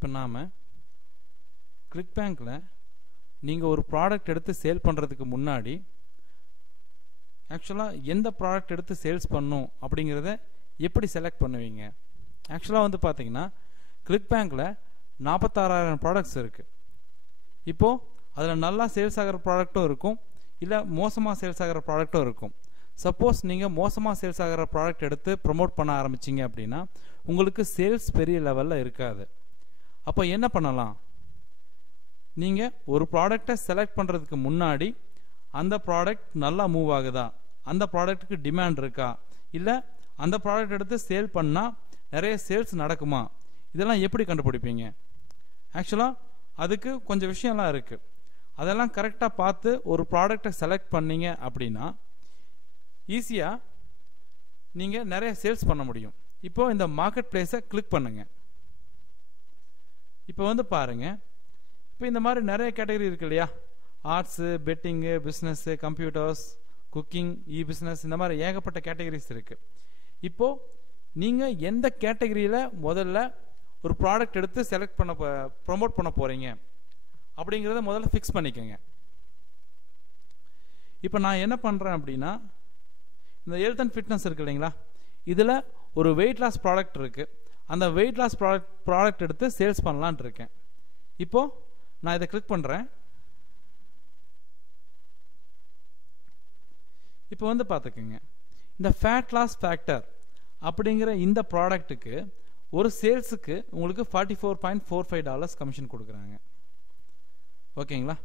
இப்போ நாம் கிளிக் பேங்க்கில் நீங்கள் ஒரு ப்ராடக்ட் எடுத்து சேல் பண்ணுறதுக்கு முன்னாடி ஆக்சுவலாக எந்த ப்ராடக்ட் எடுத்து சேல்ஸ் பண்ணணும் அப்படிங்கிறத எப்படி செலக்ட் பண்ணுவீங்க? ஆக்சுவலாக வந்து பார்த்தீங்கன்னா கிளிக் பேங்க்கில் 46,000 ப்ராடக்ட்ஸ் இருக்குது. இப்போது அதில் நல்லா சேல்ஸ் ஆகிற ப்ராடக்ட்டும் இருக்கும், இல்லை மோசமாக சேல்ஸ் ஆகிற ப்ராடக்ட்டும் இருக்கும். சப்போஸ் நீங்கள் மோசமாக சேல்ஸ் ஆகிற ப்ராடக்ட் எடுத்து ப்ரமோட் பண்ண ஆரம்பிச்சிங்க அப்படின்னா உங்களுக்கு சேல்ஸ் பெரிய லெவலில் இருக்காது. அப்போ என்ன பண்ணலாம்? நீங்கள் ஒரு ப்ராடக்டை செலக்ட் பண்ணுறதுக்கு முன்னாடி அந்த ப்ராடக்ட் நல்லா மூவ் ஆகுதா, அந்த ப்ராடக்ட்டுக்கு டிமாண்ட் இருக்கா, இல்லை அந்த ப்ராடக்ட் எடுத்து சேல் பண்ணால் நிறைய சேல்ஸ் நடக்குமா, இதெல்லாம் எப்படி கண்டுபிடிப்பீங்க? ஆக்சுவலாக அதுக்கு கொஞ்சம் விஷயம்லாம் இருக்குது. அதெல்லாம் கரெக்டாக பார்த்து ஒரு ப்ராடக்டை செலக்ட் பண்ணீங்க அப்படின்னா ஈஸியாக நீங்கள் நிறைய சேல்ஸ் பண்ண முடியும். இப்போது இந்த மார்க்கெட் பிளேஸை கிளிக் பண்ணுங்கள். இப்போ வந்து பாருங்கள், இப்போ இந்த மாதிரி நிறைய கேட்டகரி இருக்கு இல்லையா? Arts, betting, business, computers, cooking, business, இந்த மாதிரி ஏகப்பட்ட கேட்டகரிஸ் இருக்குது. இப்போது நீங்கள் எந்த கேட்டகரியில் முதல்ல ஒரு ப்ராடக்ட் எடுத்து செலக்ட் பண்ண ப்ரொமோட் பண்ண போகிறீங்க அப்படிங்கிறத முதல்ல ஃபிக்ஸ் பண்ணிக்கோங்க. இப்போ நான் என்ன பண்ணுறேன் அப்படின்னா, இந்த ஹெல்த் அண்ட் ஃபிட்னஸ் இருக்கு இல்லைங்களா, இதில் ஒரு வெயிட் லாஸ் ப்ராடக்ட் இருக்குது. அந்த வெயிட் லாஸ் ப்ராடக்ட் எடுத்து சேல்ஸ் பண்ணலான்ட்டு இருக்கேன். இப்போது நான் இதை கிளிக் பண்ணுறேன். இப்போ வந்து பார்த்துக்குங்க, இந்த ஃபேட் லாஸ் ஃபேக்டர் அப்படிங்கிற இந்த ப்ராடக்ட்டுக்கு ஒரு சேல்ஸுக்கு உங்களுக்கு $44.45 கமிஷன் கொடுக்குறாங்க. ஓகேங்களா?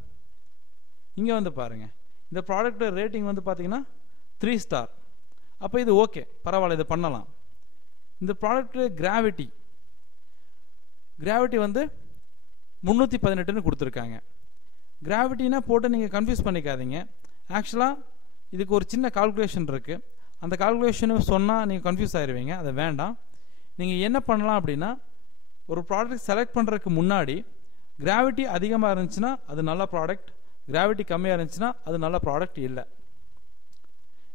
இங்கே வந்து பாருங்கள், இந்த ப்ராடக்ட் ரேட்டிங் வந்து பார்த்தீங்கன்னா 3 ஸ்டார். அப்போ இது ஓகே, பரவாயில்ல, இது பண்ணலாம். இந்த ப்ராடக்ட் கிராவிட்டி வந்து 318ன்னு கொடுத்துருக்காங்க. கிராவிட்டினா போட்டு நீங்கள் கன்ஃபியூஸ் பண்ணிக்காதீங்க. ஆக்சுவலாக இதுக்கு ஒரு சின்ன கால்குலேஷன் இருக்குது. அந்த கால்குலேஷனை சொன்னால் நீங்கள் கன்ஃபியூஸ் ஆகிடுவீங்க, அதை வேண்டாம். நீங்கள் என்ன பண்ணலாம் அப்படின்னா, ஒரு ப்ராடக்ட் செலக்ட் பண்ணுறதுக்கு முன்னாடி கிராவிட்டி அதிகமாக இருந்துச்சுன்னா அது நல்ல ப்ராடக்ட், கிராவிட்டி கம்மியாக இருந்துச்சுன்னா அது நல்ல ப்ராடக்ட் இல்லை.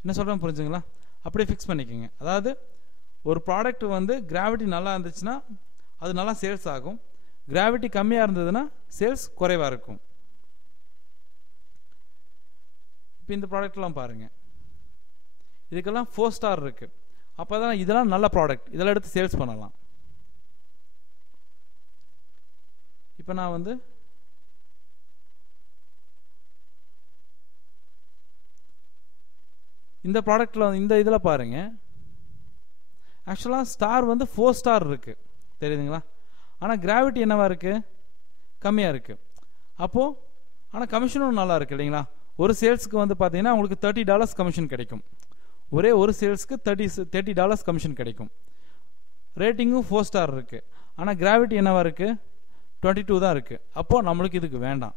என்ன சொல்கிறேன் புரிஞ்சுங்களா? அப்படியே ஃபிக்ஸ் பண்ணிக்கோங்க. அதாவது ஒரு ப்ராடக்ட் வந்து கிராவிட்டி நல்லா இருந்துச்சுன்னா அது நல்லா சேல்ஸ் ஆகும், கிராவிட்டி கம்மியாக இருந்ததுன்னா சேல்ஸ் குறைவாக இருக்கும். இப்போ இந்த ப்ராடக்ட்லாம் பாருங்கள், இதுக்கெல்லாம் 4 ஸ்டார் இருக்குது. அப்போ தான் இதெல்லாம் நல்ல ப்ராடக்ட், இதெல்லாம் எடுத்து சேல்ஸ் பண்ணலாம். இப்போ நான் வந்து இந்த ப்ராடக்டில் இந்த இதில் பாருங்கள், ஆக்சுவலாக ஸ்டார் வந்து 4 ஸ்டார் இருக்குது, தெரியுதுங்களா? ஆனால் கிராவிட்டி என்னவா இருக்குது? கம்மியாக இருக்குது. அப்போது ஆனால் கமிஷனும் நல்லா இருக்குது இல்லைங்களா? ஒரு சேல்ஸுக்கு வந்து பார்த்தீங்கன்னா உங்களுக்கு $30 கமிஷன் கிடைக்கும். ஒரே ஒரு சேல்ஸுக்கு $30 கமிஷன் கிடைக்கும். ரேட்டிங்கும் 4 ஸ்டார் இருக்குது. ஆனால் கிராவிட்டி என்னவா இருக்குது? 22 தான் இருக்குது. அப்போது நம்மளுக்கு இதுக்கு வேண்டாம்.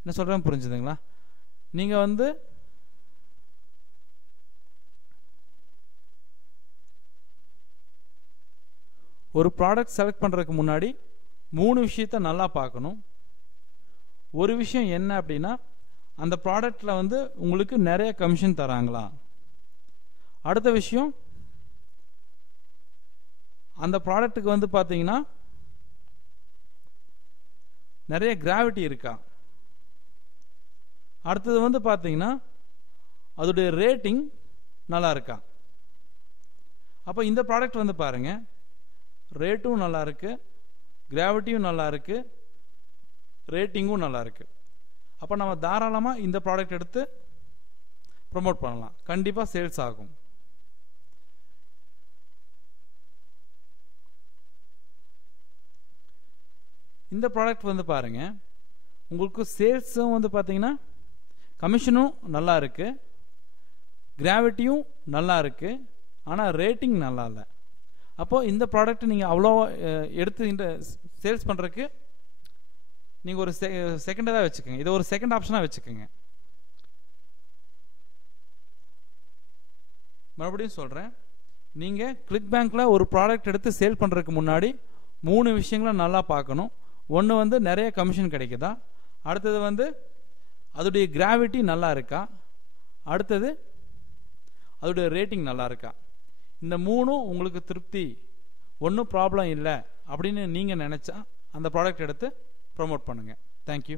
என்ன சொல்கிறேன் புரிஞ்சுதுங்களா? நீங்கள் வந்து ஒரு ப்ராடக்ட் செலக்ட் பண்ணுறதுக்கு முன்னாடி 3 விஷயத்த நல்லா பார்க்கணும். ஒரு விஷயம் என்ன அப்படின்னா, அந்த ப்ராடக்டில் வந்து உங்களுக்கு நிறைய கமிஷன் தராங்களா. அடுத்த விஷயம், அந்த ப்ராடக்ட்டுக்கு வந்து பார்த்தீங்கன்னா நிறைய கிராவிட்டி இருக்கா. அடுத்தது வந்து பார்த்தீங்கன்னா அதோடைய ரேட்டிங் நல்லா இருக்கா. அப்போ இந்த ப்ராடக்ட் வந்து பாருங்கள், ரேட்டும் நல்லா இருக்குது, கிராவிட்டியும் நல்லா இருக்குது, ரேட்டிங்கும் நல்லா இருக்குது. அப்போ நம்ம தாராளமாக இந்த ப்ராடக்ட் எடுத்து ப்ரமோட் பண்ணலாம், கண்டிப்பாக சேல்ஸ் ஆகும். இந்த ப்ராடக்ட் வந்து பாருங்கள், உங்களுக்கு சேல்ஸும் வந்து பார்த்தீங்கன்னா கமிஷனும் நல்லா இருக்குது, கிராவிட்டியும் நல்லா இருக்குது, ஆனால் ரேட்டிங் நல்லா இல்லை. அப்போது இந்த ப்ராடக்ட் நீங்கள் அவ்வளோ எடுத்து இந்த சேல்ஸ் பண்ணுறதுக்கு நீங்கள் ஒரு செகண்டாக வச்சுக்கோங்க. இதை ஒரு செகண்ட் ஆப்ஷனாக வச்சுக்கோங்க. மறுபடியும் சொல்கிறேன், நீங்கள் கிளிக் பேங்க்கில் ஒரு ப்ராடக்ட் எடுத்து சேல் பண்ணுறதுக்கு முன்னாடி 3 விஷயங்களை நல்லா பார்க்கணும். ஒன்று வந்து நிறைய கமிஷன் கிடைக்குதா, அடுத்தது வந்து அதோடைய கிராவிட்டி நல்லா இருக்கா, அடுத்தது அதோடைய ரேட்டிங் நல்லா இருக்கா. இந்த 3 உங்களுக்கு திருப்தி, ஒன்றும் ப்ராப்ளம் இல்லை அப்படின்னு நீங்கள் நினச்சா அந்த ப்ராடக்ட் எடுத்து ப்ரோமோட் பண்ணுங்கள். தேங்க்யூ.